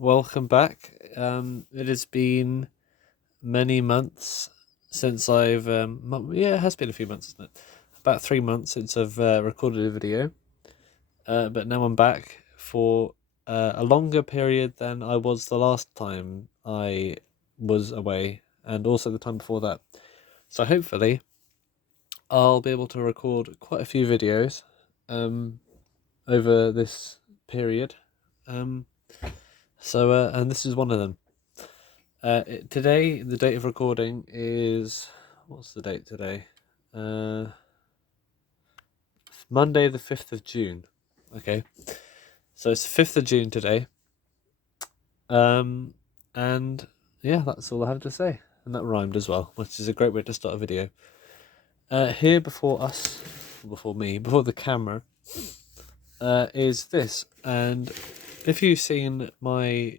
welcome back. It has been many months since it has been a few months, isn't it? About 3 months since I've recorded a video. But now I'm back for a longer period than I was the last time I was away, and also the time before that. So hopefully, I'll be able to record quite a few videos over this period. And this is one of them. Today, the date of recording is... What's the date today? Monday the 5th of June. Okay. So it's the 5th of June today. And yeah, that's all I have to say. And that rhymed as well, which is a great way to start a video. Here before the camera, is this. And if you've seen the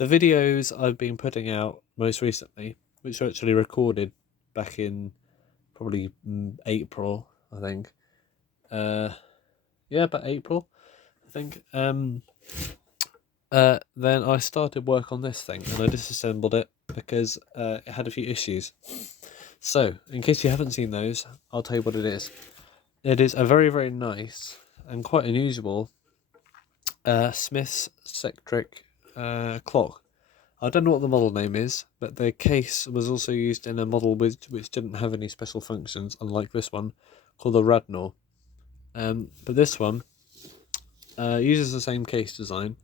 videos I've been putting out most recently, which were actually recorded back in probably April, I think. About April, I think. Then I started work on this thing, and I disassembled it because it had a few issues. So, in case you haven't seen those, I'll tell you what it is. It is a very, very nice and quite unusual Smith's Sectric clock. I don't know what the model name is, but the case was also used in a model which didn't have any special functions, unlike this one, called the Radnor. But this one uses the same case design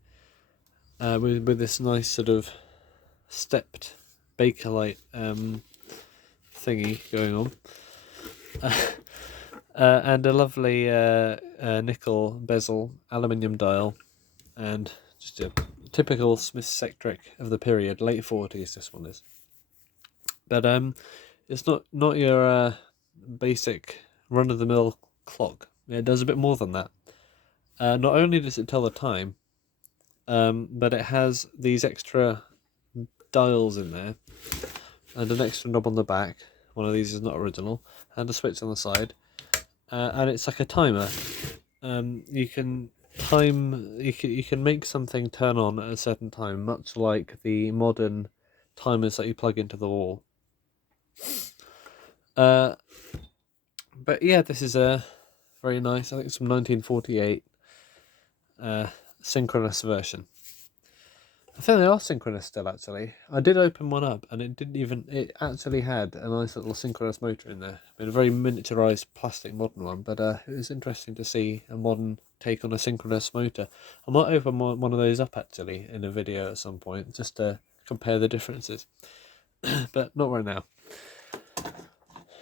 with this nice sort of stepped Bakelite thingy going on. And a lovely nickel bezel, aluminium dial, and just a typical Smith Sectric of the period, late 40s this one is. But it's not your basic run-of-the-mill clock. It does a bit more than that. Not only does it tell the time, but it has these extra dials in there, and an extra knob on the back. One of these is not original, and a switch on the side. And it's like a timer. You can make something turn on at a certain time, much like the modern timers that you plug into the wall. But yeah, this is a very nice, I think it's from 1948, synchronous version. I think they are synchronous still, actually. I did open one up, and it actually had a nice little synchronous motor in there. I mean, a very miniaturized plastic modern one, but it was interesting to see a modern take on a synchronous motor. I might open one of those up, actually, in a video at some point, just to compare the differences. But not right now.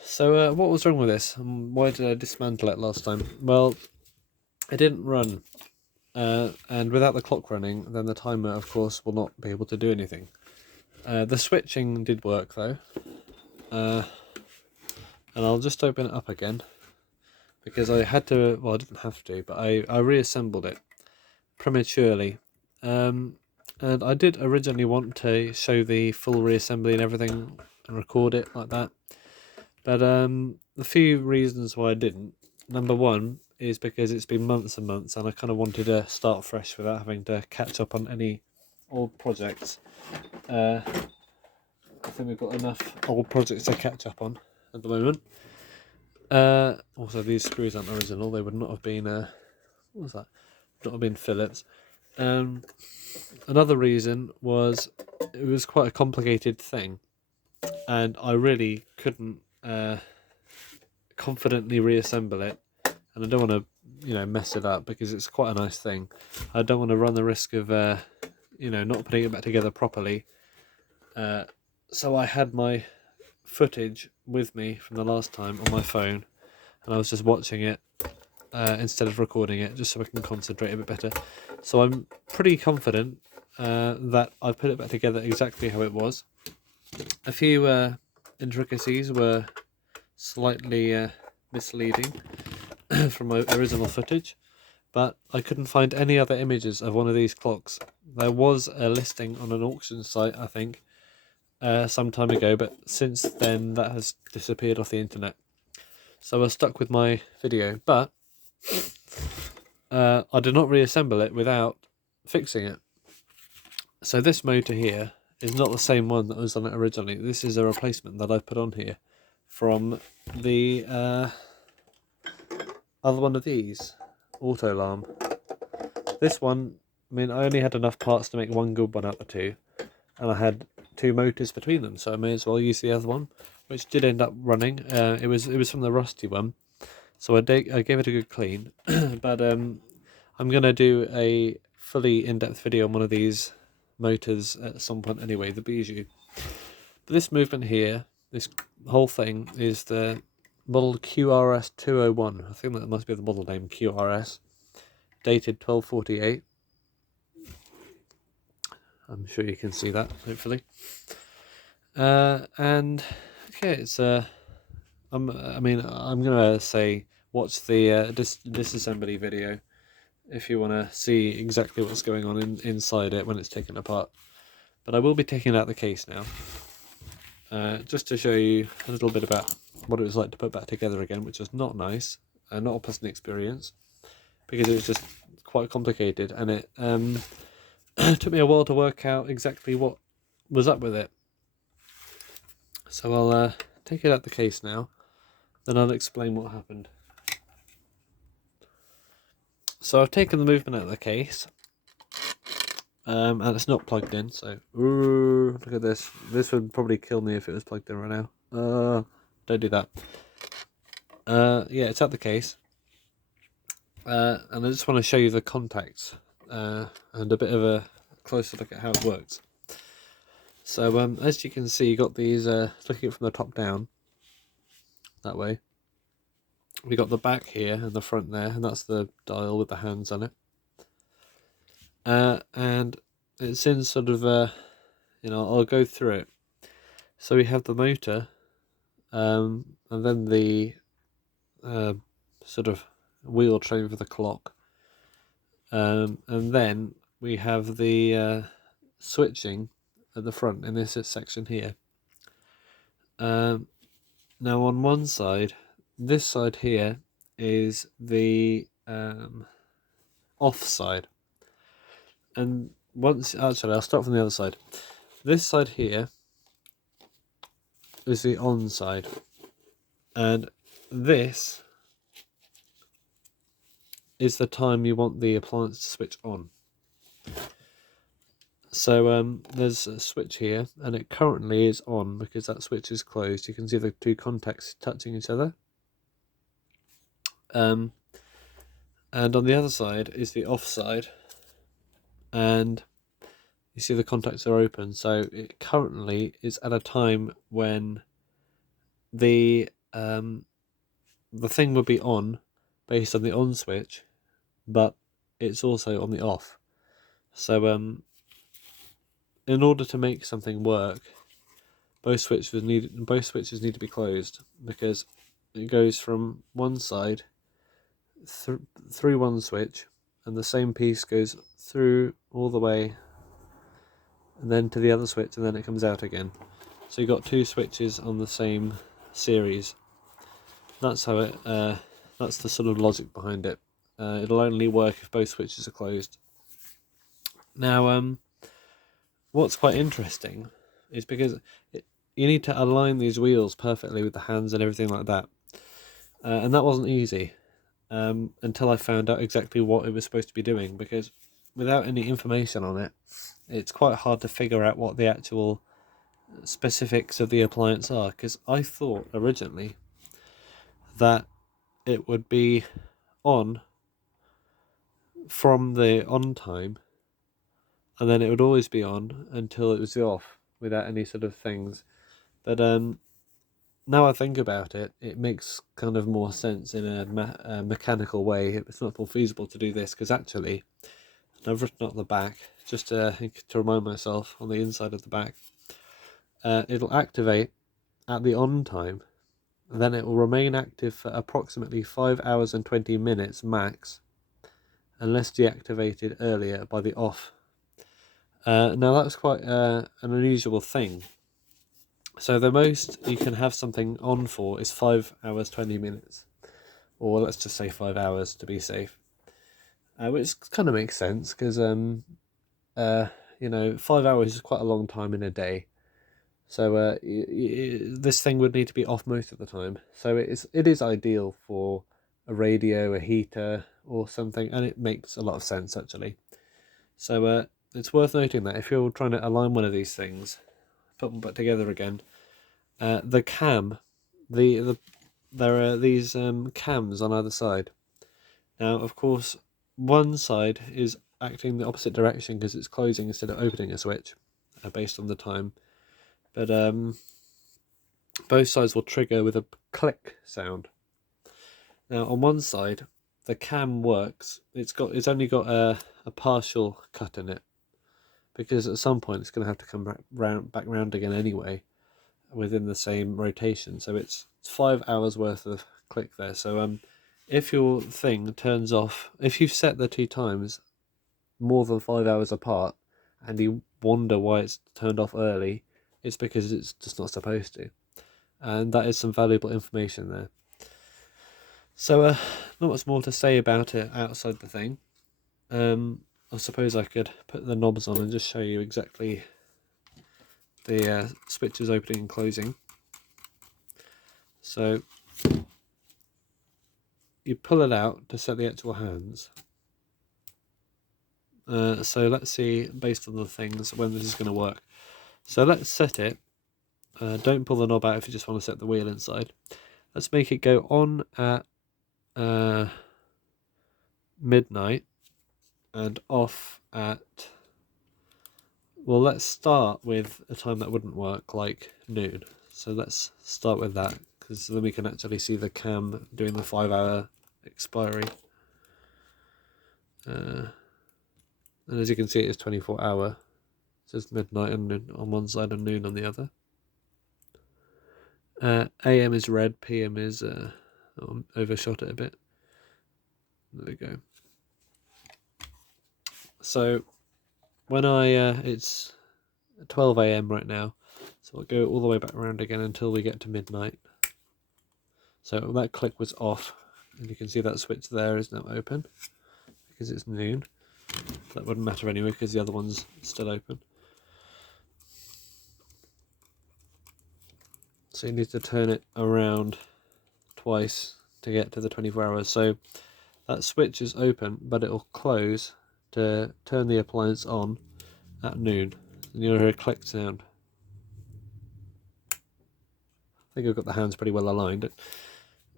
So, what was wrong with this? And why did I dismantle it last time? Well, it didn't run. And without the clock running, then the timer, of course, will not be able to do anything. The switching did work, though. And I'll just open it up again, because I had to, well, I didn't have to, but I reassembled it prematurely. And I did originally want to show the full reassembly and everything and record it like that. But the few reasons why I didn't. Number one is because it's been months and months, and I kind of wanted to start fresh without having to catch up on any old projects. I think we've got enough old projects to catch up on at the moment. Also, these screws aren't original. They would not have been what was that? Not have been Phillips. Another reason was it was quite a complicated thing, and I really couldn't confidently reassemble it, and I don't want to mess it up, because it's quite a nice thing. I don't want to run the risk of not putting it back together properly. So I had my footage with me from the last time on my phone, and I was just watching it instead of recording it, just so I can concentrate a bit better. So I'm pretty confident that I put it back together exactly how it was. A few intricacies were slightly misleading from my original footage, but I couldn't find any other images of one of these clocks. There was a listing on an auction site, I think, some time ago, but since then that has disappeared off the internet. So I was stuck with my video, but I did not reassemble it without fixing it. So this motor here is not the same one that was on it originally. This is a replacement that I put on here from the other one of these, auto alarm. This one, I mean, I only had enough parts to make one good one out of the two, and I had two motors between them, so I may as well use the other one, which did end up running. It was from the rusty one, so I gave it a good clean. But I'm gonna do a fully in-depth video on one of these motors at some point anyway, the Bijou. But this movement here, this whole thing, is the model QRS 201. I think that must be the model name, QRS, dated 1248. I'm sure you can see that, hopefully. And okay, it's I mean, I'm gonna say watch the disassembly video if you want to see exactly what's going on inside it when it's taken apart. But I will be taking out the case now, just to show you a little bit about what it was like to put back together again, which was not nice, not a pleasant experience, because it was just quite complicated, and it took me a while to work out exactly what was up with it. So I'll take it out the case now, then I'll explain what happened. So I've taken the movement out of the case, and it's not plugged in, so ooh, look at this. This would probably kill me if it was plugged in right now. Don't do that. Yeah, it's out the case, and I just want to show you the contacts and a bit of a closer look at how it works. So as you can see, you got these, looking from the top down, that way. We got the back here and the front there, and that's the dial with the hands on it. And it's in sort of, you know, I'll go through it. So we have the motor, and then the sort of wheel train for the clock. And then we have the switching at the front in this section here. Now on one side, this side here is the off side, and actually I'll start from the other side. This side here is the on side, and this is the time you want the appliance to switch on. So there's a switch here, and it currently is on because that switch is closed. You can see the two contacts touching each other. And on the other side is the off side, and you see the contacts are open. So it currently is at a time when the thing would be on based on the on switch, but it's also on the off. So in order to make something work, both switches need to be closed, because it goes from one side through one switch, and the same piece goes through all the way, and then to the other switch, and then it comes out again. So you've got two switches on the same series. That's how it. That's the sort of logic behind it. It'll only work if both switches are closed. Now, what's quite interesting is because you need to align these wheels perfectly with the hands and everything like that, and that wasn't easy until I found out exactly what it was supposed to be doing, because without any information on it, it's quite hard to figure out what the actual specifics of the appliance are, because I thought originally that it would be on from the on time, and then it would always be on until it was off without any sort of things. But now I think about it, it makes kind of more sense in a mechanical way. It's not more feasible to do this, because actually, and I've written on the back, just to remind myself, on the inside of the back, it'll activate at the on time, and then it will remain active for approximately 5 hours and 20 minutes max, unless deactivated earlier by the off. Now that's quite an unusual thing. So the most you can have something on for is 5 hours 20 minutes, or let's just say 5 hours to be safe, which kind of makes sense, because you know, 5 hours is quite a long time in a day. So this thing would need to be off most of the time. So it is ideal for a radio, a heater, or something, and it makes a lot of sense actually. So it's worth noting that if you're trying to align one of these things, put them back together again, the cam, there are these cams on either side. Now, of course, one side is acting the opposite direction because it's closing instead of opening a switch, based on the time. But both sides will trigger with a click sound. Now, on one side, the cam works. It's only got a partial cut in it, because at some point it's going to have to come back round again anyway, within the same rotation. So it's 5 hours worth of click there. So if your thing turns off, if you've set the two times more than 5 hours apart, and you wonder why it's turned off early, it's because it's just not supposed to. And that is some valuable information there. So not much more to say about it outside the thing. I suppose I could put the knobs on and just show you exactly the switches opening and closing. So you pull it out to set the actual hands. So let's see, based on the things, when this is going to work. So let's set it. Don't pull the knob out if you just want to set the wheel inside. Let's make it go on at midnight and off at, well, let's start with a time that wouldn't work, like noon. So let's start with that, because then we can actually see the cam doing the 5 hour expiry. And as you can see, it is 24 hour. It says midnight on one side and noon on the other. AM is red, PM is overshot it a bit. There we go. So when it's 12 AM right now, so I'll go all the way back around again until we get to midnight. So that click was off, and you can see that switch there is now open because it's noon. That wouldn't matter anyway because the other one's still open. So you need to turn it around twice to get to the 24 hours. So that switch is open, but it'll close to turn the appliance on at noon. And you'll hear a click sound. I think I've got the hands pretty well aligned.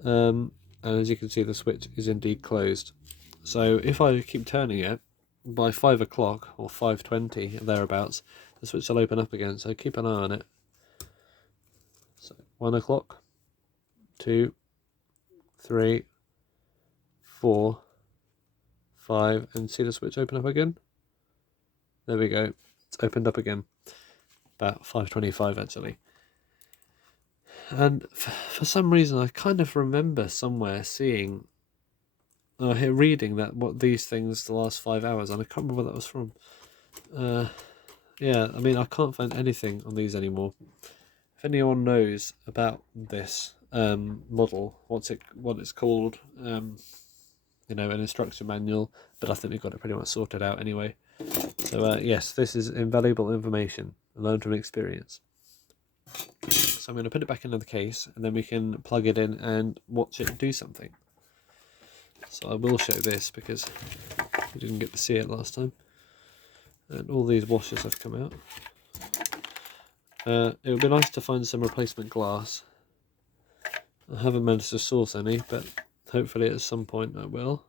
And as you can see, the switch is indeed closed. So if I keep turning it, by 5 o'clock or 5:20 thereabouts, the switch will open up again. So keep an eye on it. So 1 o'clock, 2, 3, 4, 5, and see the switch open up again? There we go. It's opened up again. About 5:25 actually. And for some reason, I kind of remember somewhere seeing, reading that what these things last 5 hours, and I can't remember where that was from. Yeah, I mean, I can't find anything on these anymore. If anyone knows about this model, what it's called, you know, an instruction manual, but I think we've got it pretty much sorted out anyway. So yes, this is invaluable information learned from experience. So I'm going to put it back into the case, and then we can plug it in and watch it do something. So I will show this because we didn't get to see it last time. And all these washers have come out. It would be nice to find some replacement glass. I haven't managed to source any, but hopefully at some point I will.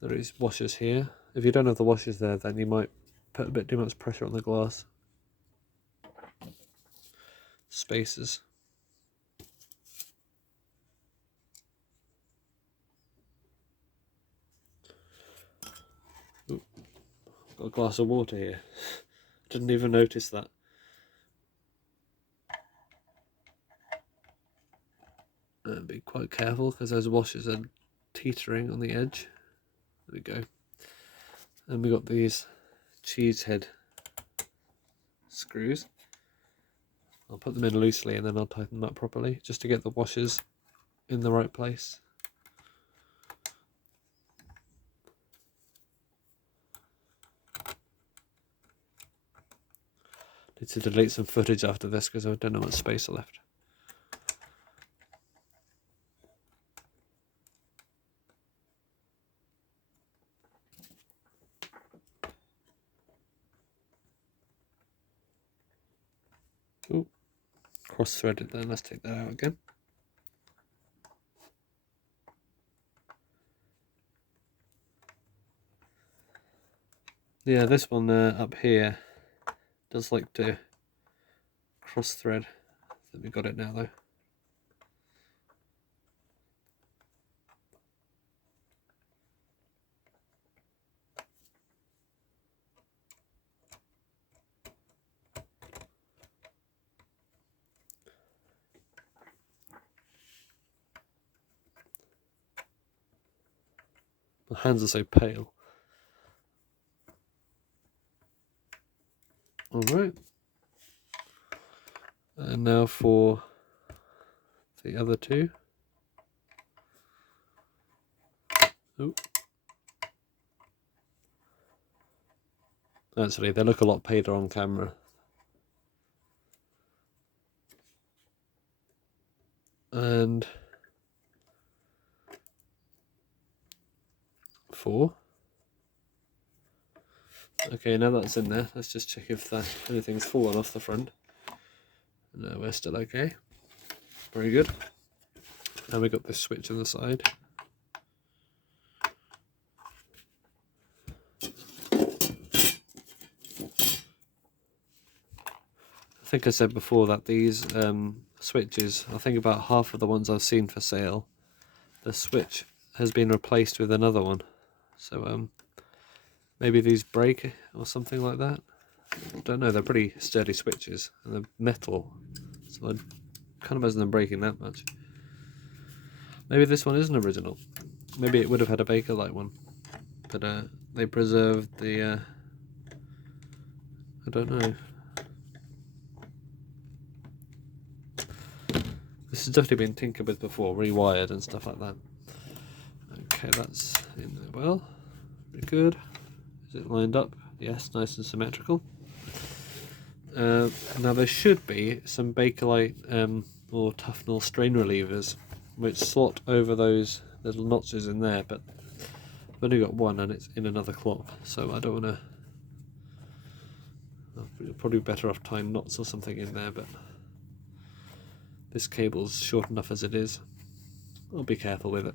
There is washers here. If you don't have the washers there, then you might put a bit too much pressure on the glass. Spacers. Ooh, got a glass of water here. Didn't even notice that. Be quite careful because those washers are teetering on the edge. There we go. And we got these cheese head screws. I'll put them in loosely and then I'll tighten them up properly just to get the washers in the right place. Need to delete some footage after this because I don't know much space left. Ooh, cross-threaded then, let's take that out again. Yeah, this one up here does like to cross-thread. I think we got it now though. My hands are so pale. Alright. And now for the other two. Ooh. Actually, they look a lot paler on camera. And 4. Okay, now that's in there, let's just check if anything's fallen off the front. No, we're still okay. Very good. Now we've got this switch on the side. I think I said before that these switches, I think about half of the ones I've seen for sale, the switch has been replaced with another one. So maybe these break or something like that. I don't know, they're pretty sturdy switches and they're metal, so I can't imagine them breaking that much. Maybe this one isn't original. Maybe it would have had a Bakelite one, but they preserved the I don't know. This has definitely been tinkered with before, rewired and stuff like that. Okay, that's in there well. Very good. Is it lined up? Yes, nice and symmetrical. Now there should be some Bakelite or Tufnell strain relievers which slot over those little notches in there, but I've only got one and it's in another clock, so I don't want to... Probably better off tying knots or something in there, but this cable's short enough as it is. I'll be careful with it.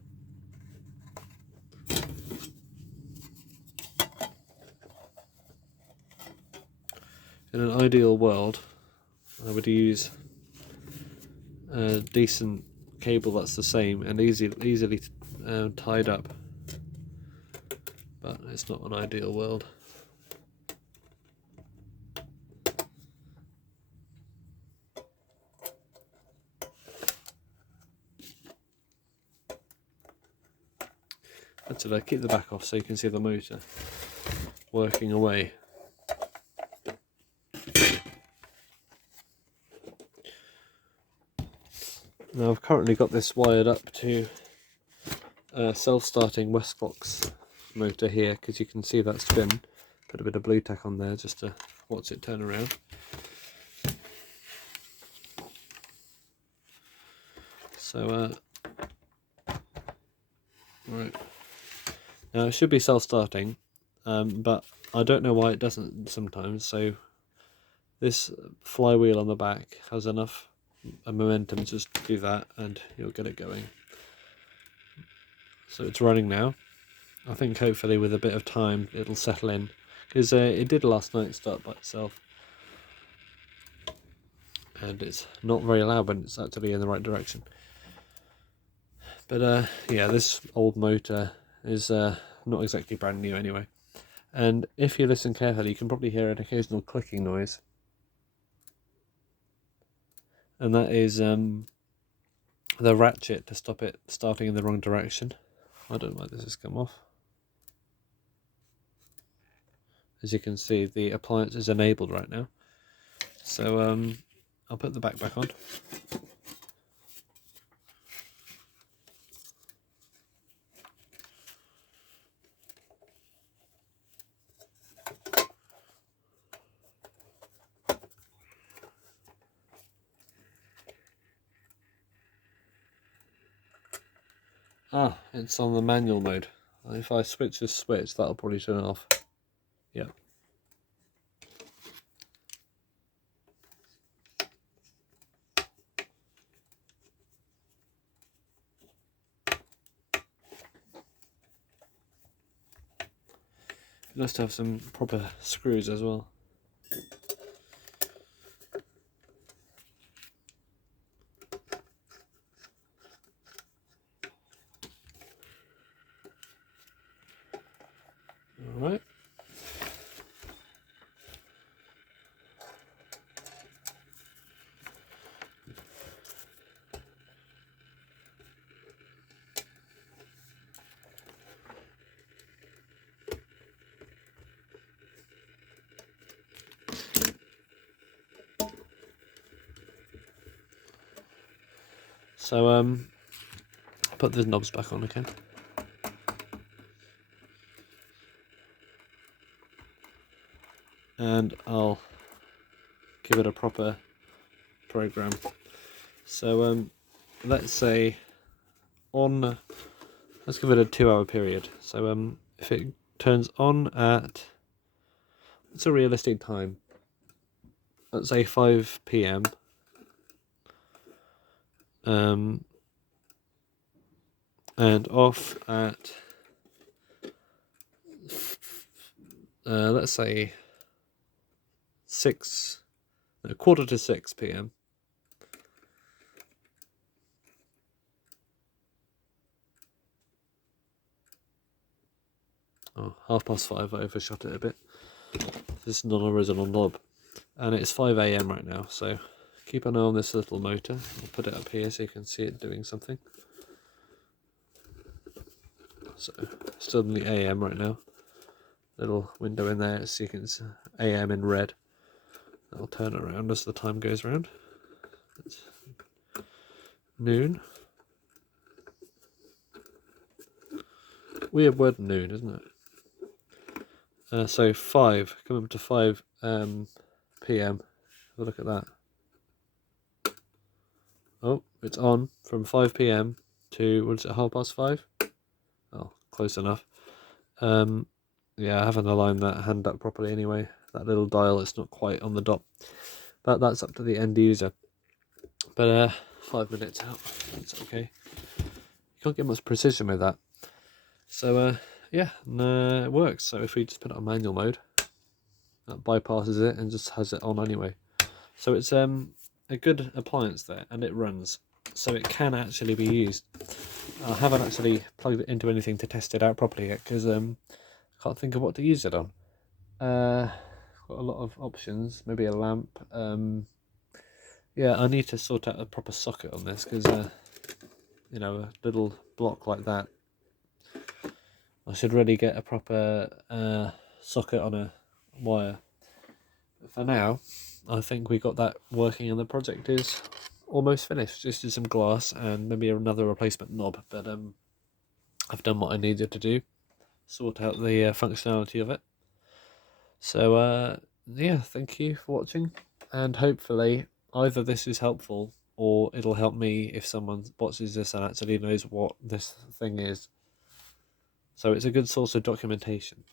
In an ideal world, I would use a decent cable that's the same and easily tied up, but it's not an ideal world. Actually, keep the back off so you can see the motor working away. Now I've currently got this wired up to a self-starting Westclox motor here, because you can see that spin. Put a bit of blue tack on there just to watch it turn around. So right, now it should be self-starting, but I don't know why it doesn't sometimes. So this flywheel on the back has enough momentum to just do that and you'll get it going. So it's running now. I think hopefully with a bit of time it'll settle in, because it did last night start by itself, and it's not very loud when it's actually in the right direction. But yeah, this old motor is not exactly brand new anyway, and if you listen carefully you can probably hear an occasional clicking noise, and that is the ratchet to stop it starting in the wrong direction. I don't know why this has come off. As you can see, the appliance is enabled right now. So I'll put the back on. Ah, it's on the manual mode. If I switch this switch, that'll probably turn it off. Yeah. Nice to have some proper screws as well. Alright. So put the knobs back on again. And I'll give it a proper program. So let's say let's give it a 2-hour period. So if it turns on at, it's a realistic time, let's say 5 p.m. And off at let's say quarter to 6 p.m. Oh, 5:30, I overshot it a bit. This is non-original knob. And it's 5 a.m. right now, so keep an eye on this little motor. I'll put it up here so you can see it doing something. So, still in the AM right now. Little window in there so you can see AM in red. I'll turn it around as the time goes round. It's noon. Weird word, noon, isn't it? So 5, coming up to 5 p.m. Have a look at that. Oh, it's on from 5 p.m. to, what is it, 5:30? Oh, close enough. Yeah, I haven't aligned that hand up properly anyway. That little dial, it's not quite on the dot. But that's up to the end user. But 5 minutes out, it's okay. You can't get much precision with that. So yeah, and, it works. So if we just put it on manual mode, that bypasses it and just has it on anyway. So it's a good appliance there, and it runs. So it can actually be used. I haven't actually plugged it into anything to test it out properly yet, because I can't think of what to use it on. Got a lot of options, maybe a lamp. Yeah, I need to sort out a proper socket on this, because you know, a little block like that, I should really get a proper socket on a wire. But for now, I think we got that working and the project is almost finished. Just do some glass and maybe another replacement knob, but I've done what I needed to do, sort out the functionality of it. So yeah, thank you for watching, and hopefully either this is helpful or it'll help me if someone watches this and actually knows what this thing is. So it's a good source of documentation.